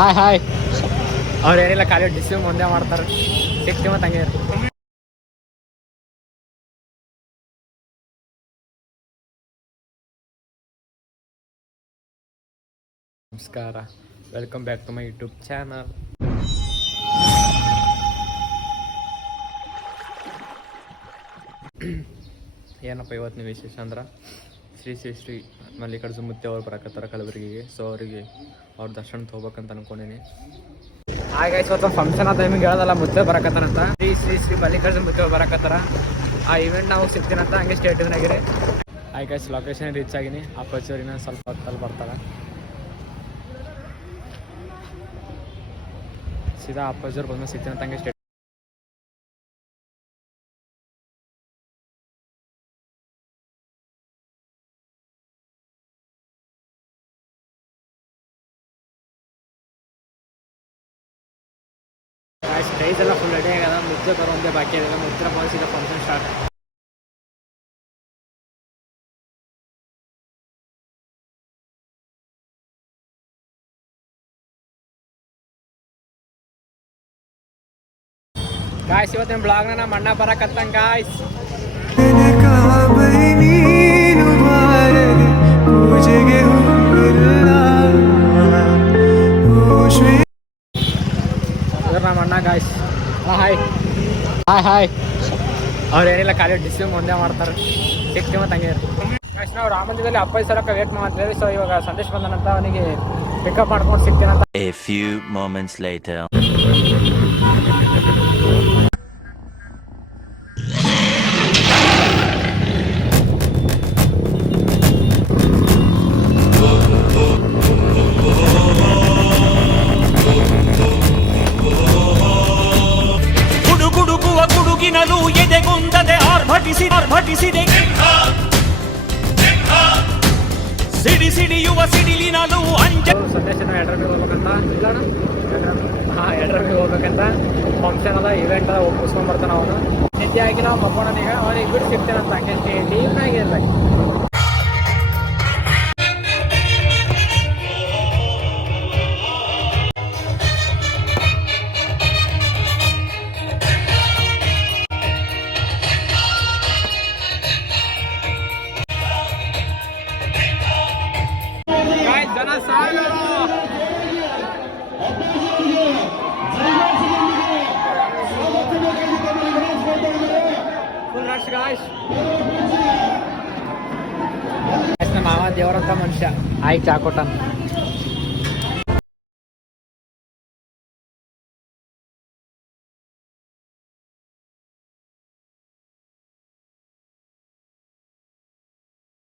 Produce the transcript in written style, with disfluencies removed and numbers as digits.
Hi hi ಅವ್ರು ಏನಿಲ್ಲ ಖಾಲಿ ಡಿಸ್ಯೂಮ್ ಒಂದೇ ಮಾಡ್ತಾರೆ ಸಿಕ್ತಿ ಮತ್ತು ಹಂಗೆ ನಮಸ್ಕಾರ, welcome back to my YouTube channel. ಏನಪ್ಪ ಇವತ್ತಿನ ವಿಶೇಷ ಅಂದ್ರೆ ಶ್ರೀ ಶ್ರೀ ಶ್ರೀ ಮಲ್ಲಿಕಾರ್ಜುನ ಮುತ್ತೆ ಅವ್ರು ಬರಕತ್ತಾರ ಕಲಬುರಗಿಗೆ. ಸೊ ಅವ್ರಿಗೆ ಅವ್ರ ದರ್ಶನ ತೊಗೋಬೇಕಂತ ಅನ್ಕೊಂಡೀನಿ. ಹಾಗಾಗಿ ಸ್ವಲ್ಪ ಫಂಕ್ಷನ್ ಆದ ನಿಮ್ಗೆ ಹೇಳೋದಲ್ಲ, ಮುತ್ತೆ ಬರಕತ್ತಾರಂತ. ಶ್ರೀ ಶ್ರೀ ಶ್ರೀ ಮಲ್ಲಿಕಾರ್ಜುನ ಮುತ್ತೆ ಅವ್ರು ಬರಕತ್ತಾರ. ಆ ಇವೆಂಟ್ ನಾವು ಸಿಗ್ತೀನಂತ ಹಂಗೆ ಸ್ಟೇಟಿವ್ನಾಗಿರಿ. ಹಾಗಾಗಿ ಲೊಕೇಶನ್ ರೀಚ್ ಆಗಿನಿ. ಅಪ್ಪಚೂರಿನ ಸ್ವಲ್ಪ ಹೊತ್ತಲ್ಲಿ ಬರ್ತಾರೆ. ಸೀದಾ ಅಪ್ಪಚೂರು ಬಂದು ಸಿಗ್ತೀನಂತ ಹಂಗೆ ಸ್ಟೇಟ್. ಸ್ಟೇಜ್ ಎಲ್ಲ ಫುಲ್ ರೆಡಿ ಆಗ್ಯದ. ಮುದ್ದೆ ಬರೋ ಒಂದೇ ಬಾಕಿ ಇದೆ. ಮುದ್ದೆ ಬಂದು ಫಂಕ್ಷನ್ ಸ್ಟಾರ್ಟ್. ಗಾಯ್ಸ್ ಇವತ್ತಿನ ಬ್ಲಾಗ್ನ ನಮ್ಮ ಅಣ್ಣ ಬರಕತ್ತಂಗ ಗಾಯ್ಸ್. ನಮ್ಮ ಅಣ್ಣ ಗಾಯ್ಸ್. ಹಾಯ್ ಹಾಯ್ ಹಾಯ್ ಅವ್ರು ಏನಿಲ್ಲ ಖಾಲಿ ಡಿಸ್ಯೂಮ್ ಒಂದೇ ಮಾಡ್ತಾರೆ ಸಿಕ್ತಿ ಮತ್ತು ಹಂಗೆ ಗಾಯ್ಸ್. ನಾವು ರಾಮಂದಿರದಲ್ಲಿ ಅಪ್ಪಾಜಿ ಸರಕ್ಕೆ ವೇಟ್ ಮಾಡ್ತೀವಿ. ಸೊ ಇವಾಗ ಸಂದೇಶ ಬಂದನಂತ, ಅವನಿಗೆ ಪಿಕಪ್ ಮಾಡ್ಕೊಂಡು ಸಿಗ್ತೀನಂತ. A few moments later. ಗುಡುಗುಡುಗುವ ಗುಡುಗಿನಲು ಎದೆಗುಂದದೆ ಆರ್ಭಟಿಸಿದೆ. ಸಿಡಿಯುವ ಸಿಡಿಲಿನಲು ಸಂದೇಶನ ಎಡ್ರಮಿಗೆ ಹೋಗ್ಬೇಕಂತ. ಎಡ್ರಮಿಗೆ ಹೋಗ್ಬೇಕಂತ ಫಂಕ್ಷನ್ ಅದ, ಇವೆಂಟ್ ಅದ, ಮುಗಿಸ್ಕೊಂಡ್ಬರ್ತಾನೆ ಅವನು. ನಿದ್ದೆ ಆಗಿ ನಾವು ಮಕ್ಕೊಂಡೀಗ. ಅವ್ನಿಗೆ ಬಿಟ್ಟು ಸಿಗ್ತೇನಂತ ಹಂಗೆ ಲೀವ್ನಾಗಿರ್ಲ. ಜನ ಸಾಗರು ಫುಲ್ ರಶ್ ಗಾಯ್ಸ್. ನಮ್ಮ ಮಾವ ದೇವರಂತ ಮನುಷ್ಯ. ಆಯ್ತು ಚಾಕೋಟ